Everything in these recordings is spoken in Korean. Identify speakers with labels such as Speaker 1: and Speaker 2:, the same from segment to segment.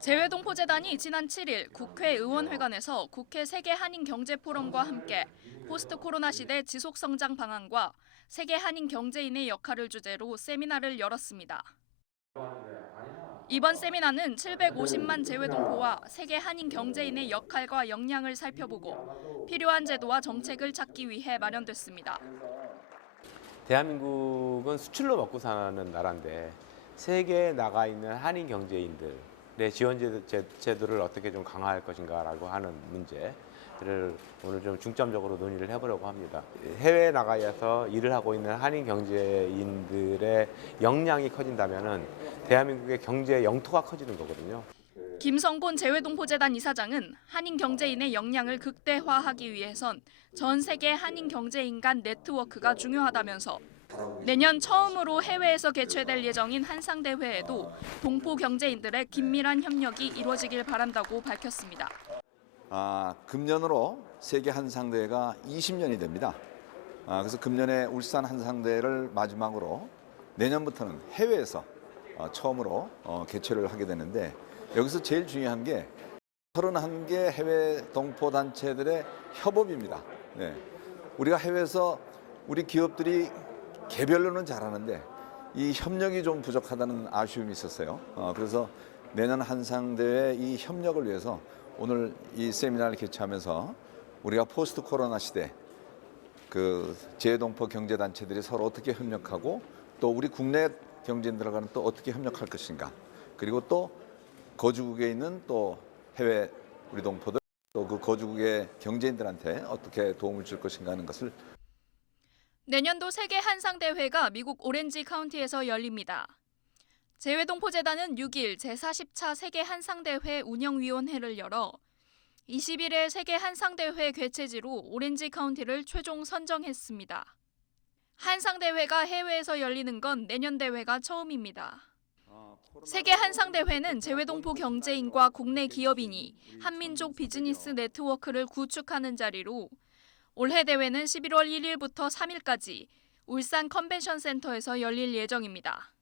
Speaker 1: 재외동포재단이 지난 7일 국회의원회관에서 국회 세계 한인 경제 포럼과 함께 포스트 코로나 시대 지속 성장 방안과 세계 한인 경제인의 역할을 주제로 세미나를 열었습니다. 이번 세미나는 750만 재외동포와 세계 한인 경제인의 역할과 역량을 살펴보고 필요한 제도와 정책을 찾기 위해 마련됐습니다.
Speaker 2: 대한민국은 수출로 먹고 사는 나라인데 세계에 나가 있는 한인 경제인들 의 지원 제도를 어떻게 좀 강화할 것인가라고 하는 문제를 오늘 좀 중점적으로 논의를 해보려고 합니다. 해외에 나가서 일을 하고 있는 한인 경제인들의 역량이 커진다면은 대한민국의 경제 영토가 커지는 거거든요.
Speaker 1: 김성곤 재외동포재단 이사장은 한인 경제인의 역량을 극대화하기 위해선 전 세계 한인 경제인 간 네트워크가 중요하다면서 내년 처음으로 해외에서 개최될 예정인 한상 대회에도 동포 경제인들의 긴밀한 협력이 이루어지길 바란다고 밝혔습니다.
Speaker 3: 아, 금년으로 세계 한상 대회가 20년이 됩니다. 아, 그래서 금년에 울산 한상 대회를 마지막으로 내년부터는 해외에서 어, 처음으로 어, 개최를 하게 되는데 여기서 제일 중요한 게 31개 해외 동포 단체들의 협업입니다. 네. 우리가 해외에서 우리 기업들이 개별로는 잘하는데 이 협력이 좀 부족하다는 아쉬움이 있었어요. 어, 그래서 내년 한상대회 이 협력을 위해서 오늘 이 세미나를 개최하면서 우리가 포스트 코로나 시대 그 재동포 경제 단체들이 서로 어떻게 협력하고 또 우리 국내 경제인들과는 또 어떻게 협력할 것인가 그리고 또 거주국에 있는 또 해외 우리 동포들 또 그 거주국의 경제인들한테 어떻게 도움을 줄 것인가 하는 것을
Speaker 1: 내년도 세계 한상대회가 미국 오렌지 카운티에서 열립니다. 재외동포재단은 6일 제40차 세계 한상대회 운영위원회를 열어 21회 세계 한상대회 개최지로 오렌지 카운티를 최종 선정했습니다. 한상대회가 해외에서 열리는 건 내년 대회가 처음입니다. 세계 한상대회는 재외동포 경제인과 국내 기업인이 한민족 비즈니스 네트워크를 구축하는 자리로 올해 대회는 11월 1일부터 3일까지 울산 컨벤션 센터에서 열릴 예정입니다.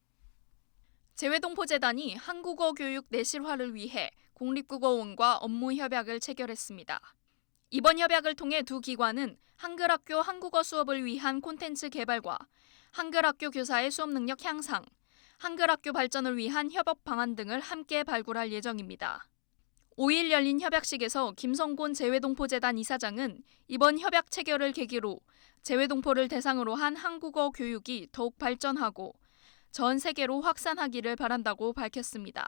Speaker 1: 재외동포재단이 한국어 교육 내실화를 위해 공립국어원과 업무 협약을 체결했습니다. 이번 협약을 통해 두 기관은 한글학교 한국어 수업을 위한 콘텐츠 개발과 한글학교 교사의 수업 능력 향상, 한글학교 발전을 위한 협업 방안 등을 함께 발굴할 예정입니다. 5일 열린 협약식에서 김성곤 재외동포재단 이사장은 이번 협약 체결을 계기로 재외동포를 대상으로 한 한국어 교육이 더욱 발전하고 전 세계로 확산하기를 바란다고 밝혔습니다.